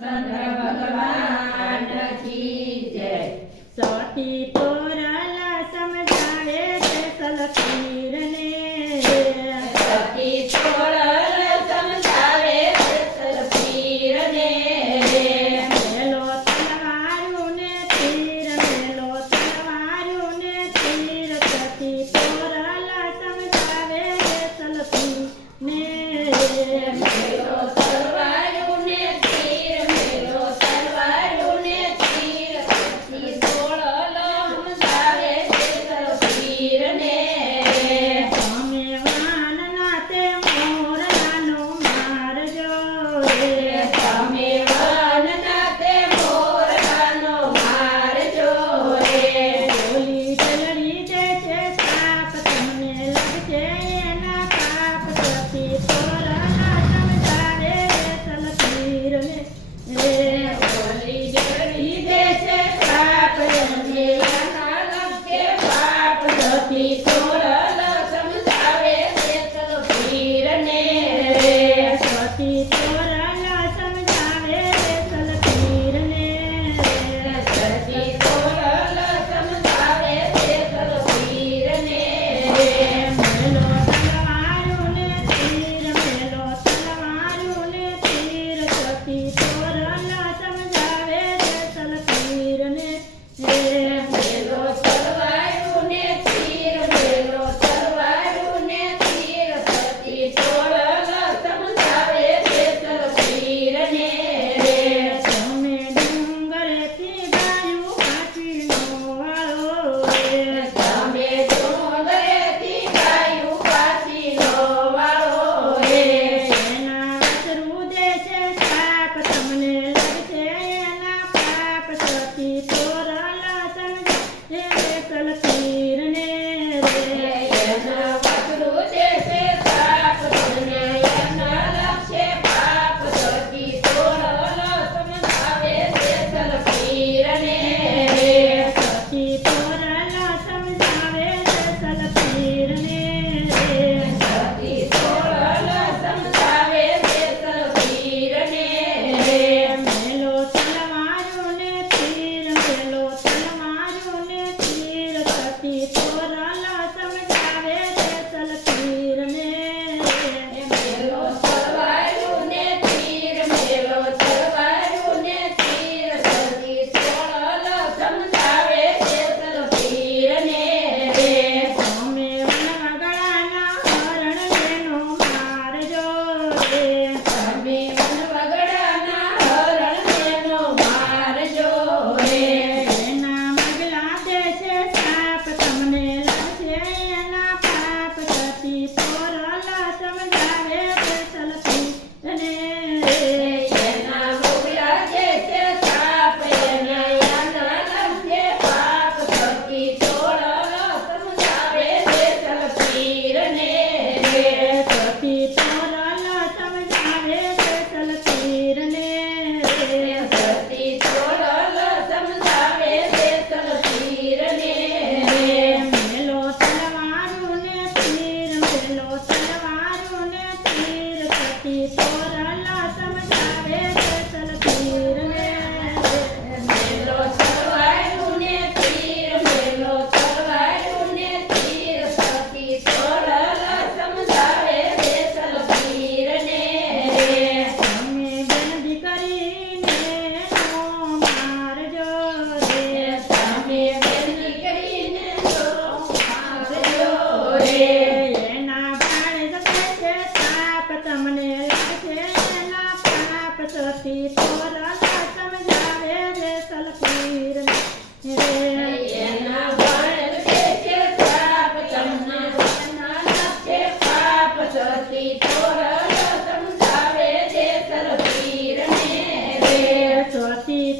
ચંદ્ર ભગવાન કી જય. સતી તોરલા સમજાવે છે સલપીરને. સતી તોરલ સમજાવે છે સલપીરને. મેલો તલવારું ને તીર, મેલો તલવારું ને તીર, સતી તોરલા સમજાવે છે સલપીરને. મેલો તલવારું ને તીર, મેલો તલવારું ને તીર, સતી તોરલ સમજાવે છે સલપીરને. તમે વાનના તે મોરલાનો મારજો રે. તમે વનના તે મોરલાનો મારજો રે. બોલી જલડી દે છે સાપ, તમને લાગશે એના પાપ, સતી તોરલા સમજાવે સલપીરને. બોલી જડી દે છે સાપ, એમને આના લાગે પાપ, સતી તોરલ સમજાવે છે સલપીરને. સતી તોરલા સમજાવે સલપીરને. સતી તોરલ સમજાવે છે સલપીરને. મેલો તલવારું ને તીર, મેલો તલવારું ને તીર, સતી તોરલા સમજાવે સલપીરને. મેલો તલવારું ને તીર, મેલો તલવારું ને તીર, સતી તોરલ સમજાવે છે સલપીરને. તમે ડુંગરેથી ગાયું કાચીનો વાળો રે. તમે ડુંગરેથી ગાયું કાચીનો વાળો રે. એના વાસરું દેશે સાપ, તમને લાગશે એના પાપ, સતી તોરલા સમજાવે સલપીરને. એના વાસરું દેશે સાપ, તમને એના લાગશે પાપ, સતી તોરલ સમજાવે છે સલપીરને. સતી તોરલા સમજાવે સલપીરને. સતી તોરલ સમજાવે છે સલપીરને. મેલો તલવારું ને તીર, મેલો તલવારું ને તીર, સતી તોરલા સમજાવે સલપીરને. મેલો તલવારું ને તીર, મેલો તલવારું ને તીર, સતી તોરલ સમજાવે છે સલપીરને. તમે વનવાગડાના હરણ લેનો મારજો રે. તમે વનવગડાના હરણનો મારજો રે. એના મગલા દેશે સાપ, તમને લાગશે એના પાપ, સતી તોરલા સમજાવે સલપીરને. એના મુગલા જે છે સાપ, એના યાના લાગશે પાપ, સતી તોરલ સમજાવે છે સલપીરને. સતી તોરલા સમજાવે સલપીરને. સતી તોરલ સમજાવે છે સલપીરને. મેલો તલવારું ને તીર, મેલો તલવારું ને તીર, સતી તોરલા સમજાવે સલપીરને. મેલો તલવારું ને તીર, મેલો તલવારું ને તીર, સતી તોરલ સમજાવે છે સલપીરને. તમે બેન દીકરીને નો મારજો રે. તમે બેની કરીને નો મારજો રે. એના બાણે જશે છે સાપ, તમને લાગશે એના પાપ, સતી તોરલા સમજાવે સલપીરને. એના બાણ છે સાપ, તમને એના લાગશે પાપ, સતી તોરલ સમજાવે છે સલપીરને. સતી